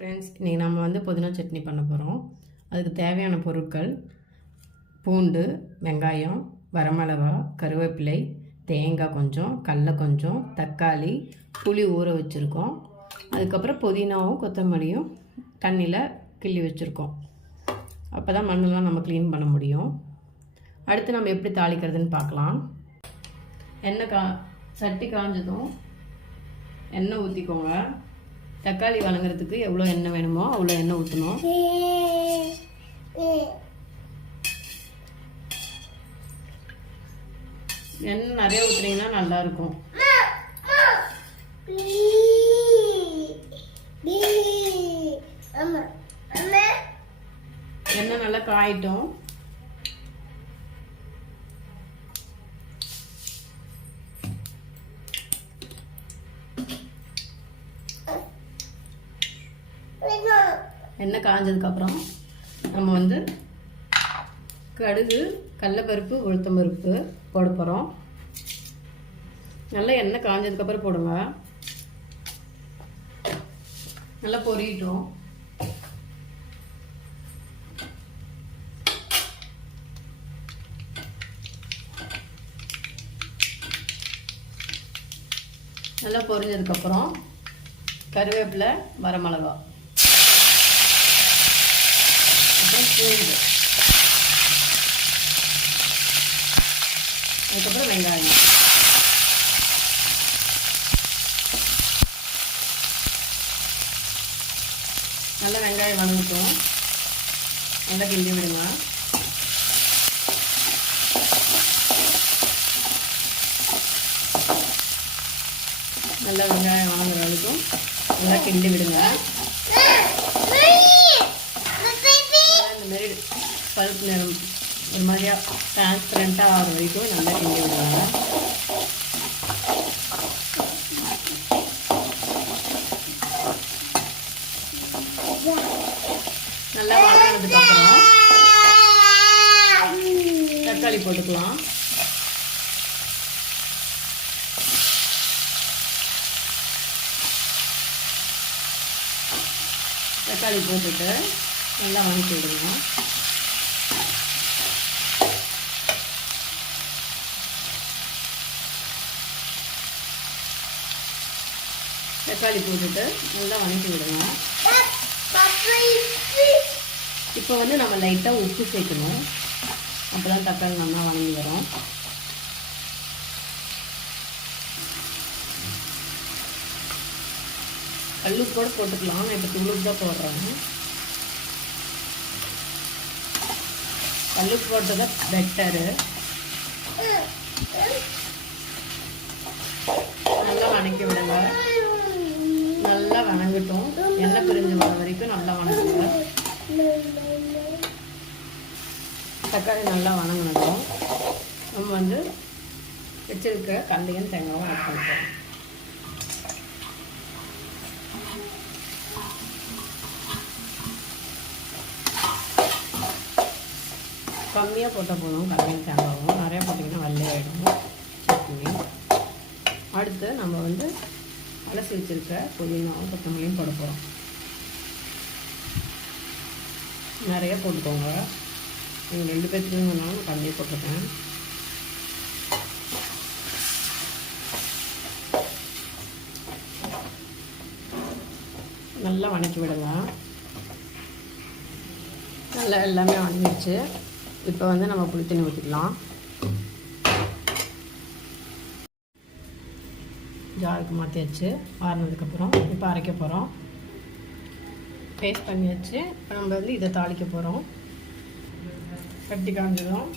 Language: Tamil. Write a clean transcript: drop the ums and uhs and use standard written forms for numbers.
ஃப்ரெண்ட்ஸ், இன்றைக்கி நம்ம வந்து புதினா சட்னி பண்ண போகிறோம். அதுக்கு தேவையான பொருட்கள்: பூண்டு, வெங்காயம், வரமிளகா, கருவேப்பிலை, தேங்காய் கொஞ்சம், கடலை கொஞ்சம், தக்காளி, புளி ஊற வச்சுருக்கோம். அதுக்கப்புறம் புதினாவும் கொத்தமல்லியும் தண்ணியில் கிள்ளி வச்சுருக்கோம். அப்போ தான் மண்ணெல்லாம் நம்ம க்ளீன் பண்ண முடியும். அடுத்து நம்ம எப்படி தாளிக்கிறதுன்னு பார்க்கலாம். எண்ணெய் சட்டி காஞ்சதும் எண்ணெய் ஊற்றிக்கோங்க. தக்காளி வணங்குறதுக்கு எவ்வளோ எண்ணெய் வேணுமோ அவ்வளோ எண்ணெய் ஊற்றணும். எண்ணெய் நிறைய ஊற்றுனீங்கன்னா நல்லாயிருக்கும். எண்ணெய் நல்லா காயிட்டும். எண்ணெய் காஞ்சதுக்கப்புறம் நம்ம வந்து கடுகு, கடலைப்பருப்பு, உளுத்தம்பருப்பு போட போகிறோம். நல்லா எண்ணெய் காஞ்சதுக்கப்புறம் போடுங்க. நல்லா பொரியட்டும். நல்லா பொரிஞ்சதுக்கப்புறம் கருவேப்பிலை, வரமிளகா, பூண்டு, அதுக்கப்புறம் வெங்காயம், நல்லா வெங்காயம் வதங்கட்டும். நல்லா கிண்டி விடுங்க. நல்லா வெங்காயம் வதங்குற வரைக்கும் நல்லா கிண்டி விடுங்க. இந்த மாதிரி பழுப்பு நிறம் ஒரு மாதிரியாக டிரான்ஸ்பரண்ட்டாக ஆகிற வரைக்கும் நல்லா கிண்டி விடுவாங்க. நல்லா வதங்கினதுக்கப்புறம் தக்காளி போட்டுக்கலாம். தக்காளி போட்டுட்டு நல்லா வதக்கி விடுங்க. தக்காளி போட்டுட்டு நல்லா வதக்கி விடுங்க. இப்போ வந்து நம்ம லைட்டாக உப்பு சேர்க்கணும். அப்போ தான் தக்காளி நல்லா வதங்கி வரும். கல்லுப்பு கூட போட்டுக்கலாம். நான் இப்போ தூளுப்பு தான் போடுறேன். கல்லுப்பு போட்டது பெட்டரு. நல்லா வதக்கி விடுங்க. நல்லா வதங்கட்டும். எண்ணெய் பிரிஞ்சு வர வரைக்கும் நல்லா வதங்குங்க. தக்காளி நல்லா வதங்கினதும் நம்ம வந்து வச்சிருக்கிற கண்டையும் தேங்காயும் ஆட் பண்ணிப்போம். கம்மியாக போட்டால் போதும். கம்மியாக தேங்காவும் நிறையா போட்டிங்கன்னா வெள்ளையாயிடும் சட்னி. அடுத்து நம்ம வந்து அலசி வச்சுருக்க புதினாவும் கொத்தமல்லியும் போட போகிறோம். நிறைய போட்டுக்கோங்க. நீங்கள் 2 பேர்த்துக்கும் வேணாலும் கம்மியாக போட்டிருக்கேன். நல்லா வதக்கி விடுங்க. நல்லா எல்லாமே வதங்கிடுச்சு. இப்போ வந்து நம்ம புளி தண்ணி ஊற்றிக்கலாம். ஜாருக்கு மாற்றியாச்சு. ஆறுனதுக்கப்புறம் இப்போ அரைக்க போகிறோம். பேஸ்ட் பண்ணியாச்சு. இப்போ நம்ம வந்து இதை தாளிக்க போகிறோம். கட்டி காஞ்சதும்